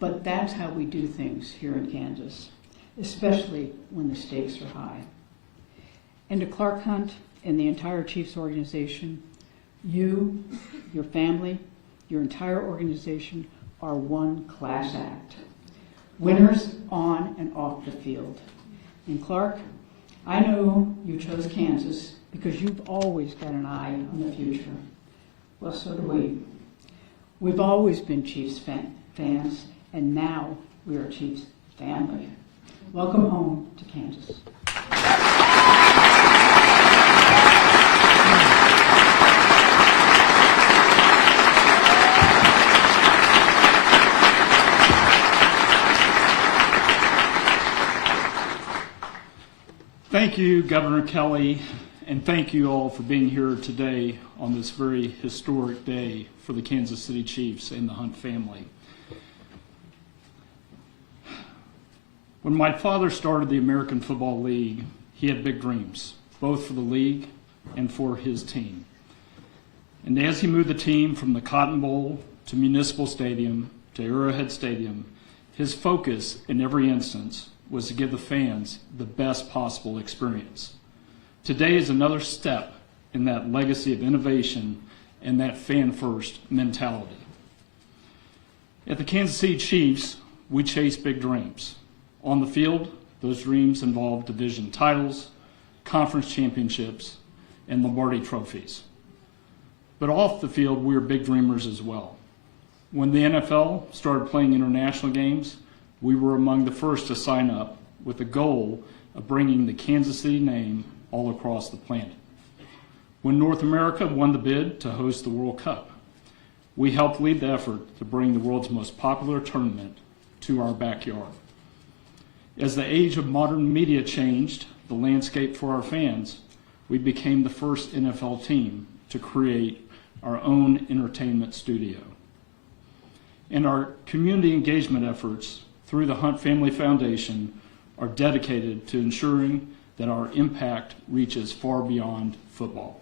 But that's how we do things here in Kansas, especially when the stakes are high. And to Clark Hunt and the entire Chiefs organization, you, your family, your entire organization are one class act. Winners on and off the field. And Clark, I know you chose Kansas because you've always got an eye on the future. Well, so do we. We've always been Chiefs fans, and now we are Chiefs family. Welcome home to Kansas. Thank you, Governor Kelly, and thank you all for being here today on this very historic day for the Kansas City Chiefs and the Hunt family. When my father started the American Football League, he had big dreams, both for the league and for his team. And as he moved the team from the Cotton Bowl to Municipal Stadium to Arrowhead Stadium, his focus in every instance was to give the fans the best possible experience. Today is another step in that legacy of innovation and that fan-first mentality. At the Kansas City Chiefs, we chase big dreams. On the field, those dreams involve division titles, conference championships, and Lombardi trophies. But off the field, we are big dreamers as well. When the NFL started playing international games, we were among the first to sign up with the goal of bringing the Kansas City name all across the planet. When North America won the bid to host the World Cup, we helped lead the effort to bring the world's most popular tournament to our backyard. As the age of modern media changed the landscape for our fans, we became the first NFL team to create our own entertainment studio. And our community engagement efforts through the Hunt Family Foundation are dedicated to ensuring that our impact reaches far beyond football.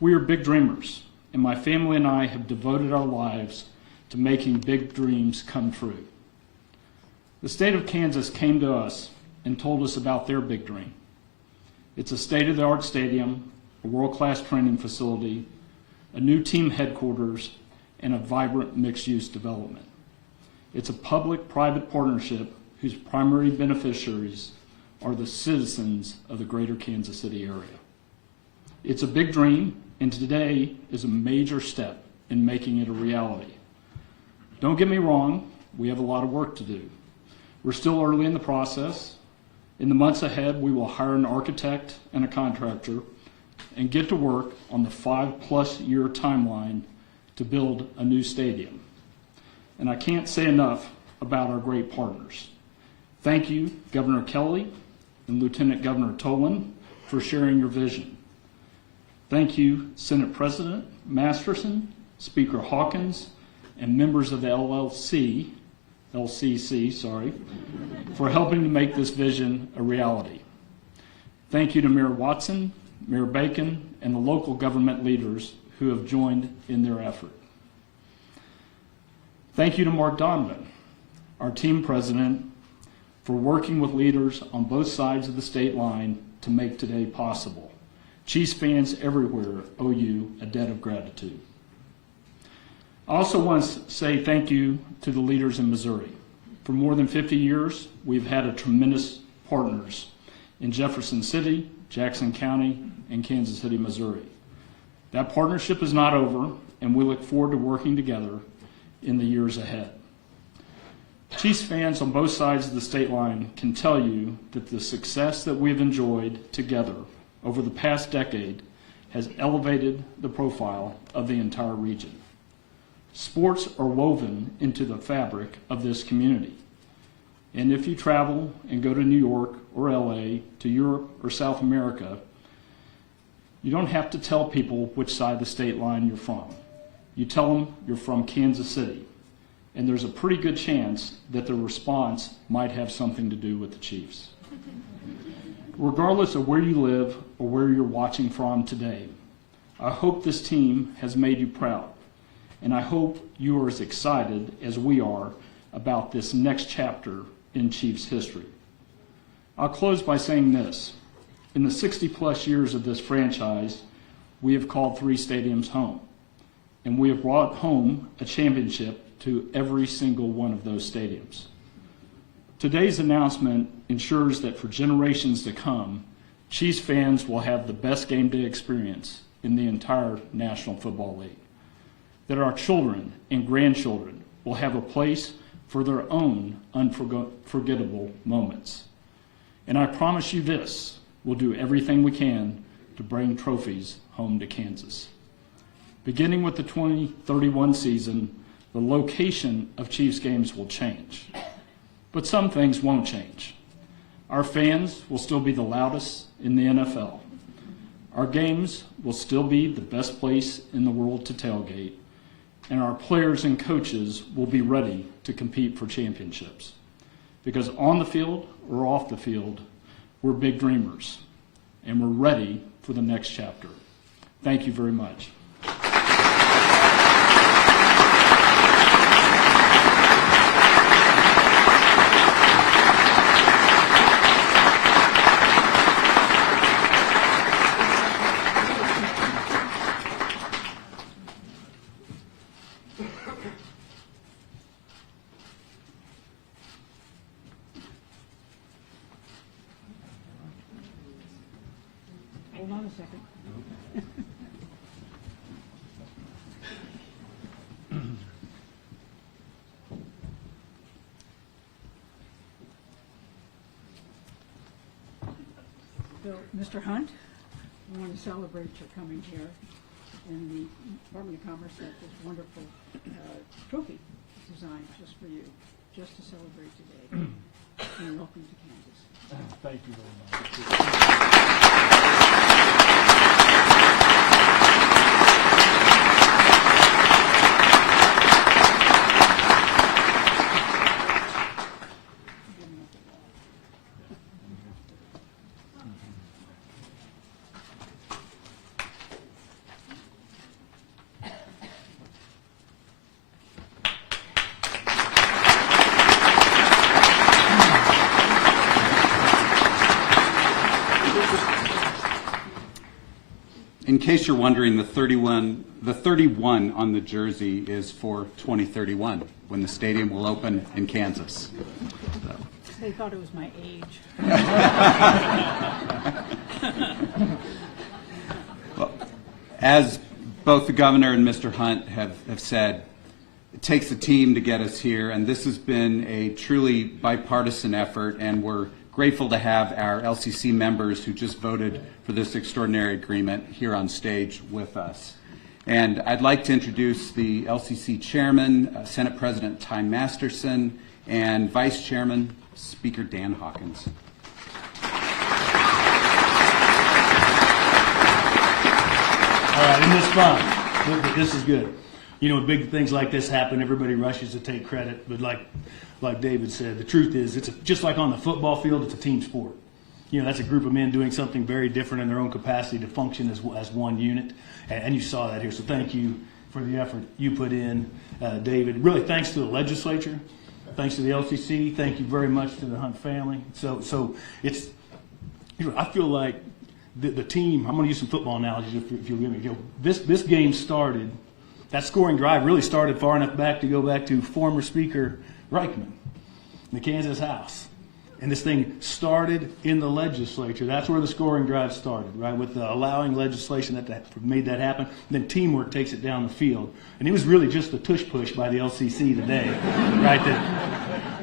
We are big dreamers, and my family and I have devoted our lives to making big dreams come true. The state of Kansas came to us and told us about their big dream. It's a state-of-the-art stadium, a world-class training facility, a new team headquarters, and a vibrant mixed-use development. It's a public-private partnership whose primary beneficiaries are the citizens of the greater Kansas City area. It's a big dream, and today is a major step in making it a reality. Don't get me wrong, we have a lot of work to do. We're still early in the process. In the months ahead, we will hire an architect and a contractor and get to work on the 5+ year timeline to build a new stadium. And I can't say enough about our great partners. Thank you, Governor Kelly and Lieutenant Governor Tolan, for sharing your vision. Thank you, Senate President Masterson, Speaker Hawkins, and members of the LCC, for helping to make this vision a reality. Thank you to Mayor Watson, Mayor Bacon, and the local government leaders who have joined in their effort. Thank you to Mark Donovan, our team president, for working with leaders on both sides of the state line to make today possible. Chiefs fans everywhere owe you a debt of gratitude. I also want to say thank you to the leaders in Missouri. For more than 50 years, we've had a tremendous partners in Jefferson City, Jackson County, and Kansas City, Missouri. That partnership is not over, and we look forward to working together in the years ahead. Chiefs fans on both sides of the state line can tell you that the success that we've enjoyed together over the past decade has elevated the profile of the entire region. Sports are woven into the fabric of this community. And if you travel and go to New York or LA, to Europe or South America, you don't have to tell people which side of the state line you're from. You tell them you're from Kansas City, and there's a pretty good chance that the response might have something to do with the Chiefs. Regardless of where you live or where you're watching from today, I hope this team has made you proud, and I hope you are as excited as we are about this next chapter in Chiefs history. I'll close by saying this. In the 60-plus years of this franchise, we have called 3 stadiums home, and we have brought home a championship to every single one of those stadiums. Today's announcement ensures that for generations to come, Chiefs fans will have the best game day experience in the entire National Football League, that our children and grandchildren will have a place for their own unforgettable moments. And I promise you this, we'll do everything we can to bring trophies home to Kansas. Beginning with the 2031 season, the location of Chiefs games will change. But some things won't change. Our fans will still be the loudest in the NFL. Our games will still be the best place in the world to tailgate, and our players and coaches will be ready to compete for championships. Because on the field or off the field, we're big dreamers, and we're ready for the next chapter. Thank you very much. Hold on a second. So, Mr. Hunt, we want to celebrate your coming here, and the Department of Commerce had this wonderful trophy designed just for you, just to celebrate today. And welcome to Kansas. Thank you very much. In case you're wondering, the 31 on the jersey is for 2031, when the stadium will open in Kansas. They thought it was my age. Well, as both the governor and Mr. Hunt have said, it takes a team to get us here, and this has been a truly bipartisan effort, and we're grateful to have our LCC members who just voted for this extraordinary agreement here on stage with us. And I'd like to introduce the LCC Chairman, Senate President Ty Masterson, and Vice Chairman, Speaker Dan Hawkins. All right, and this fun. This is good. You know, when big things like this happen, everybody rushes to take credit, but like David said, the truth is, just like on the football field, it's a team sport. You know, that's a group of men doing something very different in their own capacity to function as one unit, and you saw that here. So thank you for the effort you put in, David. Really, thanks to the legislature, thanks to the LCC, thank you very much to the Hunt family. So it's, you know, I feel like the team. I'm going to use some football analogies if you'll give me. You know, this game started. That scoring drive really started far enough back to go back to former Speaker Reichman in the Kansas House. And this thing started in the legislature. That's where the scoring drive started, right, with the allowing legislation that made that happen. And then teamwork takes it down the field. And it was really just the tush-push by the LCC today, right,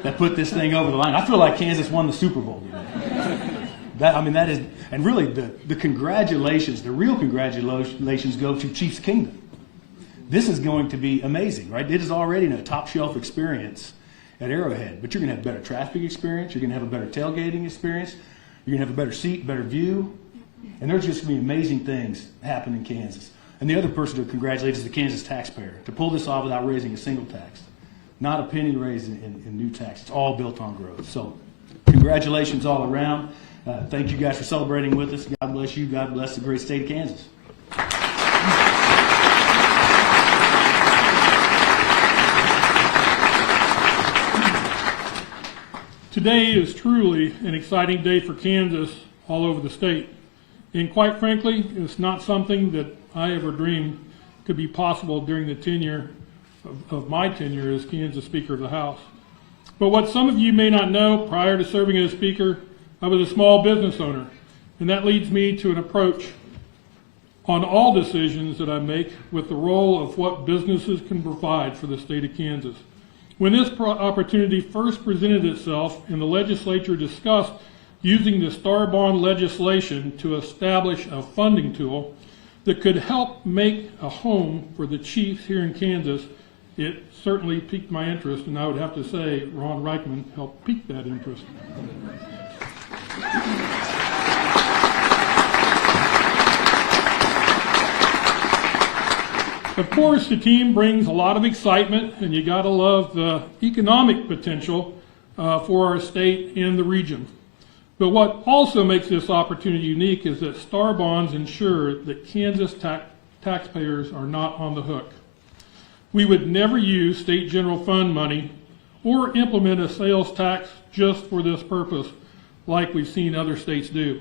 that put this thing over the line. I feel like Kansas won the Super Bowl today. That is, and really the congratulations, the real congratulations go to Chiefs Kingdom. This is going to be amazing, right? It is already a top-shelf experience at Arrowhead, but you're going to have better traffic experience, you're going to have a better tailgating experience, you're going to have a better seat, better view, and there's just going to be amazing things happen in Kansas. And the other person to congratulate is the Kansas taxpayer, to pull this off without raising a single tax. Not a penny raised in new tax. It's all built on growth. So congratulations all around. Thank you guys for celebrating with us. God bless you. God bless the great state of Kansas. Today is truly an exciting day for Kansas all over the state. And quite frankly, it's not something that I ever dreamed could be possible during the tenure of my tenure as Kansas Speaker of the House. But what some of you may not know, prior to serving as Speaker, I was a small business owner. And that leads me to an approach on all decisions that I make with the role of what businesses can provide for the state of Kansas. When this opportunity first presented itself and the legislature discussed using the Star Bond legislation to establish a funding tool that could help make a home for the Chiefs here in Kansas, it certainly piqued my interest, and I would have to say Ron Reichman helped pique that interest. Of course, the team brings a lot of excitement, and you gotta love the economic potential for our state and the region. But what also makes this opportunity unique is that Star Bonds ensure that Kansas taxpayers are not on the hook. We would never use state general fund money or implement a sales tax just for this purpose like we've seen other states do.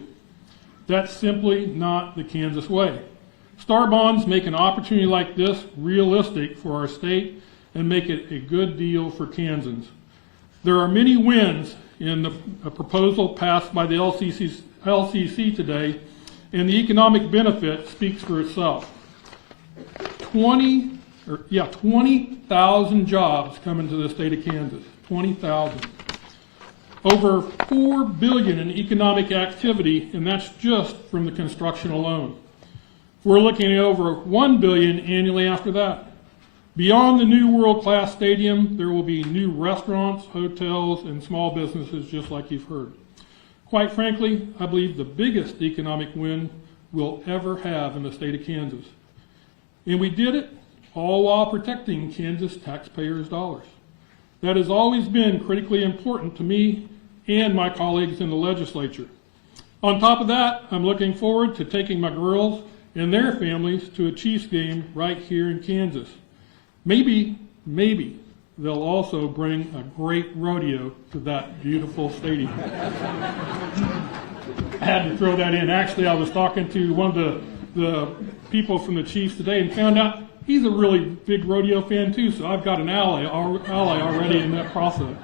That's simply not the Kansas way. Star Bonds make an opportunity like this realistic for our state and make it a good deal for Kansans. There are many wins in the proposal passed by the LCC today, and the economic benefit speaks for itself. 20,000 jobs come into the state of Kansas, 20,000. Over $4 billion in economic activity, and that's just from the construction alone. We're looking at over $1 billion annually after that. Beyond the new world-class stadium, there will be new restaurants, hotels, and small businesses just like you've heard. Quite frankly, I believe the biggest economic win we'll ever have in the state of Kansas. And we did it all while protecting Kansas taxpayers' dollars. That has always been critically important to me and my colleagues in the legislature. On top of that, I'm looking forward to taking my girls and their families to a Chiefs game right here in Kansas. Maybe they'll also bring a great rodeo to that beautiful stadium. I had to throw that in. Actually, I was talking to one of the people from the Chiefs today and found out he's a really big rodeo fan too, so I've got an ally already in that process.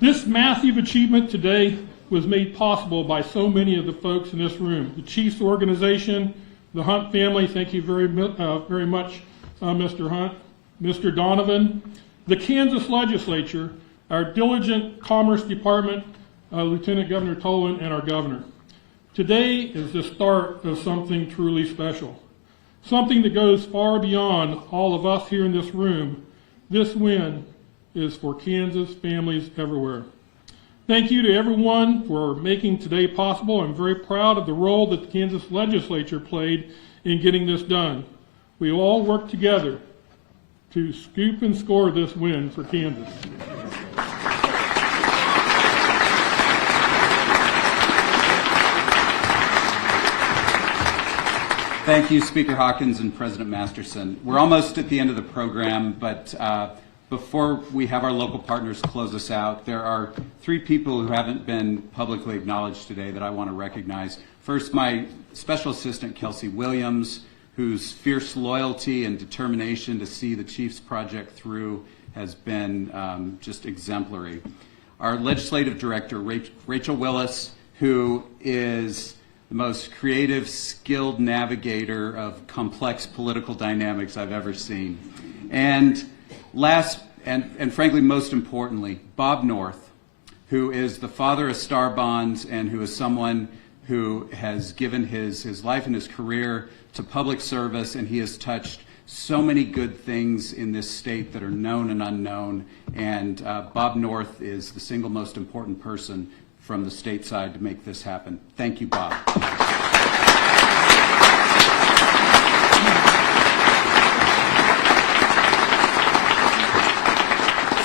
This massive achievement today was made possible by so many of the folks in this room. The Chiefs organization, the Hunt family, thank you very much, Mr. Hunt, Mr. Donovan, the Kansas legislature, our diligent Commerce Department, Lieutenant Governor Tolan, and our governor. Today is the start of something truly special, something that goes far beyond all of us here in this room. This win is for Kansas families everywhere. Thank you to everyone for making today possible. I'm very proud of the role that the Kansas legislature played in getting this done. We all work together to scoop and score this win for Kansas. Thank you, Speaker Hawkins and President Masterson. We're almost at the end of the program, but before we have our local partners close us out, there are three people who haven't been publicly acknowledged today that I want to recognize. First, my Special Assistant, Kelsey Williams, whose fierce loyalty and determination to see the Chiefs project through has been just exemplary. Our Legislative Director, Rachel Willis, who is the most creative, skilled navigator of complex political dynamics I've ever seen. And last, and frankly most importantly, Bob North, who is the father of Star Bonds and who is someone who has given his life and his career to public service, and he has touched so many good things in this state that are known and unknown. And Bob North is the single most important person from the state side to make this happen. Thank you, Bob.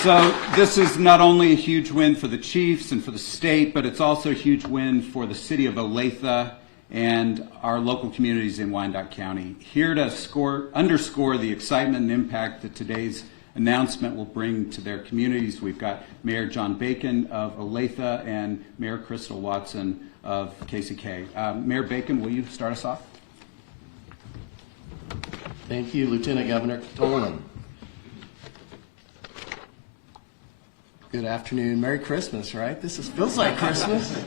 So this is not only a huge win for the Chiefs and for the state, but it's also a huge win for the city of Olathe and our local communities in Wyandotte County. Here to underscore the excitement and impact that today's announcement will bring to their communities. We've got Mayor John Bacon of Olathe and Mayor Crystal Watson of KCK. Mayor Bacon, will you start us off? Thank you, Lieutenant Governor Tolan. Good afternoon. Merry Christmas, right? Feels like Christmas.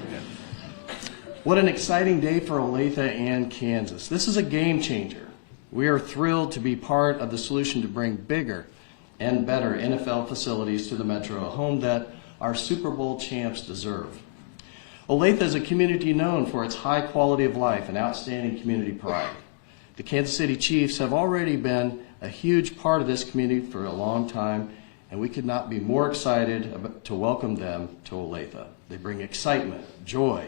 What an exciting day for Olathe and Kansas. This is a game changer. We are thrilled to be part of the solution to bring bigger and better NFL facilities to the Metro, a home that our Super Bowl champs deserve. Olathe is a community known for its high quality of life and outstanding community pride. The Kansas City Chiefs have already been a huge part of this community for a long time, and we could not be more excited to welcome them to Olathe. They bring excitement, joy,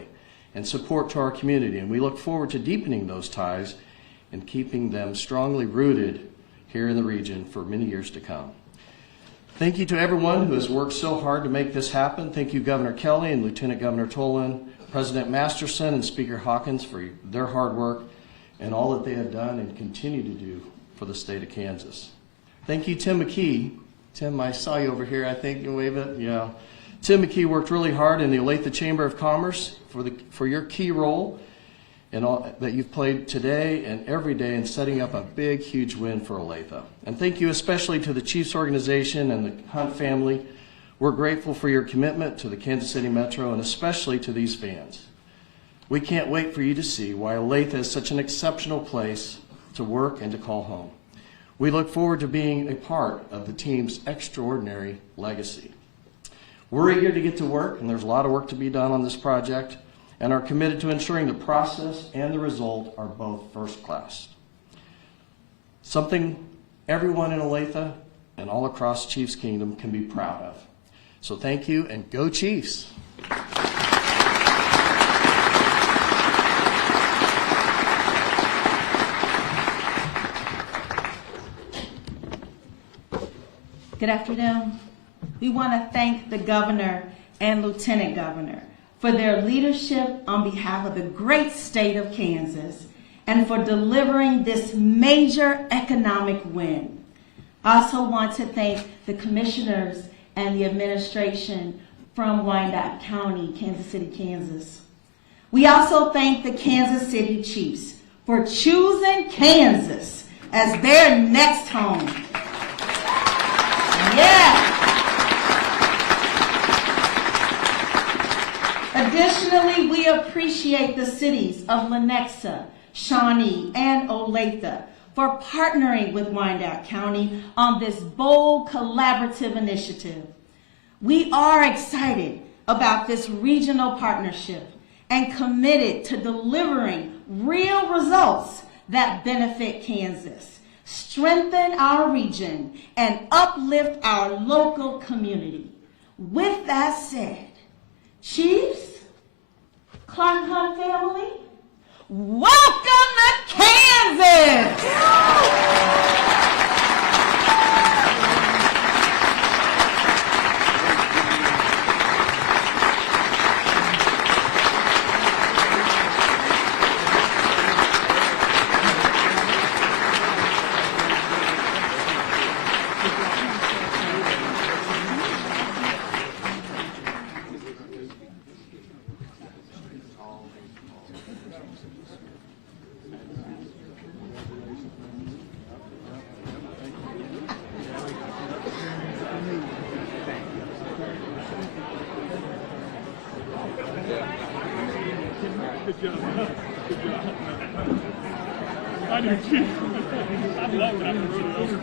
and support to our community, and we look forward to deepening those ties and keeping them strongly rooted here in the region for many years to come. Thank you to everyone who has worked so hard to make this happen. Thank you, Governor Kelly and Lieutenant Governor Tolan, President Masterson and Speaker Hawkins for their hard work and all that they have done and continue to do for the state of Kansas. Thank you, Tim McKee. Tim, I saw you over here, I think, you wave it. Yeah. Tim McKee worked really hard in the Olathe Chamber of Commerce for your key role in all that you've played today and every day in setting up a big, huge win for Olathe. And thank you especially to the Chiefs organization and the Hunt family. We're grateful for your commitment to the Kansas City Metro and especially to these fans. We can't wait for you to see why Olathe is such an exceptional place to work and to call home. We look forward to being a part of the team's extraordinary legacy. We're eager to get to work, and there's a lot of work to be done on this project, and are committed to ensuring the process and the result are both first class. Something everyone in Olathe and all across Chiefs Kingdom can be proud of. So thank you, and go Chiefs! Good afternoon. We want to thank the governor and lieutenant governor for their leadership on behalf of the great state of Kansas and for delivering this major economic win. I also want to thank the commissioners and the administration from Wyandotte County, Kansas City, Kansas. We also thank the Kansas City Chiefs for choosing Kansas as their next home. Yeah. Additionally, we appreciate the cities of Lenexa, Shawnee, and Olathe for partnering with Wyandotte County on this bold collaborative initiative. We are excited about this regional partnership and committed to delivering real results that benefit Kansas, strengthen our region, and uplift our local community. With that said, Chiefs, Clark Hunt family, welcome to Kansas! Good job. Good job. I do too. I love it after rodeo.